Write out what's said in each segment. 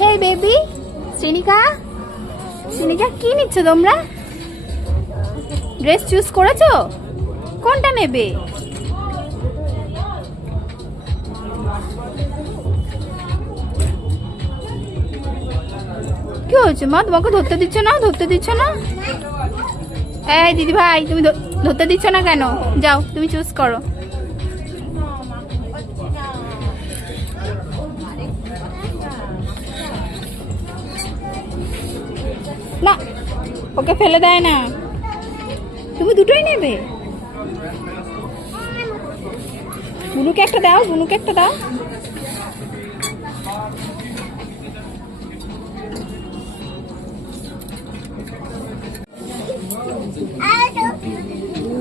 হেই baby, Shrinika, Shrinika কি নিচ্ছ তোমরা? ড্রেস চুজ করেছো? কোনটা নেবে? কি হয়েছে মা, তোমাকে ধরতে দিচ্ছ না? ধরতে দিচ্ছ না? এই দিদি ভাই, তুমি ধরতে দিচ্ছ না কেন? যাও তুমি চুজ করো। না, ওকে ফেলে দেয় না। তুমি দুটোই নেবে? বুনুকে একটা দাও, বুনুকে একটা দাও।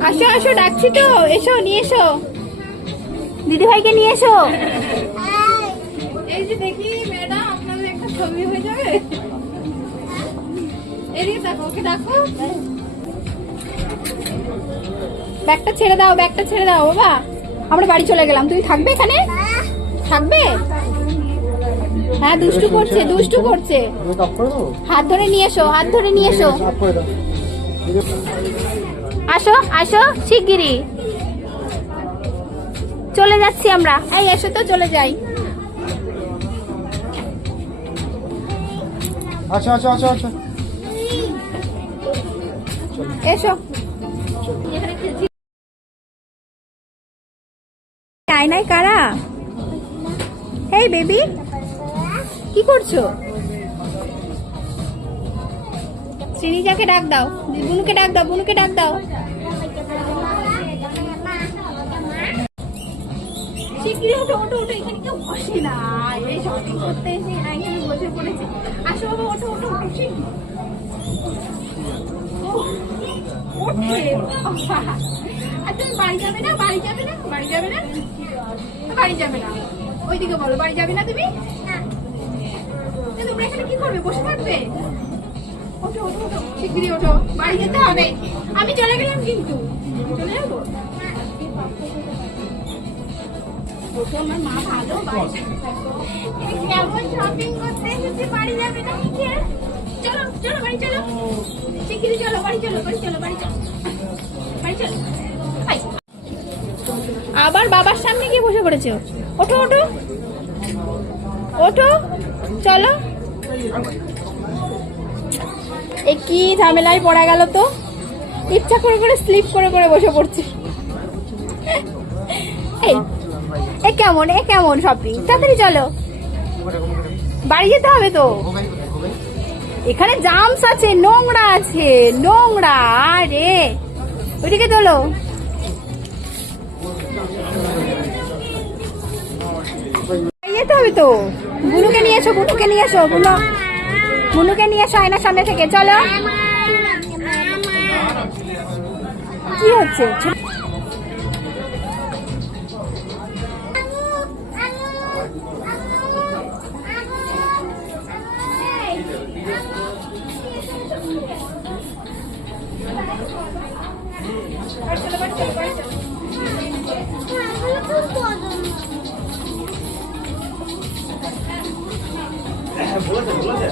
আসো আসো, ডাকছি তো, এসো নিয়ে এসো, দিদি ভাইকে নিয়ে এসো। এই যে দেখি ম্যাডাম, আপনাদের একটা ছবি হয়ে যাবে। এদিকে দেখো, ওকে দেখো। ব্যাগটা ছেড়ে দাও, ব্যাগটা ছেড়ে দাও বাবা, আমরা বাড়ি চলে গেলাম। তুমি থাকবে এখানে? থাকবে? হ্যাঁ, দুষ্টু করছে, দুষ্টু করছে। হাত ধরে নিয়ে এসো, হাত ধরে নিয়ে এসো। আসো আসো, শিগগিরই চলে যাচ্ছি আমরা। এই এসো তো, চলে যাই। আচ্ছা আচ্ছা আচ্ছা আচ্ছা, এসো। আয়নায় কারা? হেই বেবি, কি করছো? শ্রীনিজাকে ডাক দাও, বুনুকে ডাক দাও, বুনুকে ডাক দাও। শিগগিরই ওঠো, ওঠো, ওঠো, এখানে কেউ বসে না। এই শপিং করতে এসে এরা এখানে বসে পড়েছে। আসো বাবা, ওঠো, ওঠো, ওঠো, শিগগির। ওঠে আর তুমি বাড়ি যাবে না? বাড়ি যাবে না? বাড়ি যাবে না? বাড়ি যাবে না? ওইদিকে বলো, বাড়ি যাবে না তুমি? তোমরা এখানে কি করবে? বসে থাকবে? ওঠো, ওঠো, ওঠো, শিগগিরই ওঠো, বাড়ি যেতে হবে। আমি চলে গেলাম কিন্তু। চলে যাবো? ওঠো, আমার মা ভালো। কেমন শপিং করতে এসেছি, বাড়ি যাবে না? চলো চলো, বাড়ি চলো, শিগগিরই চলো, বাড়ি চলো, বাড়ি চলো, বাড়ি চলো, বাড়ি চলো। আবার বাবার সামনে গিয়ে বসে পড়েছে। ওঠো ওঠো ওঠো, চলো। এ কি ঝামেলায় পড়া গেল তো, ইচ্ছা করে করে স্লিপ করে করে বসে পড়ছি। এই এ কেমন, এ কেমন শপিং? তাড়াতাড়ি চলো, বাড়ি যেতে হবে তো। এখানে জামস আছে, নোংরা আছে, নোংরা। আরে ওইদিকে চলো। যেতে হবে তো। বুনুকে নিয়ে এসো, বুনুকে নিয়ে এসো, বুনুকে নিয়ে এসো আয়নার সামনে থেকে। চলো। কি হচ্ছে? বলেছে বলেছে।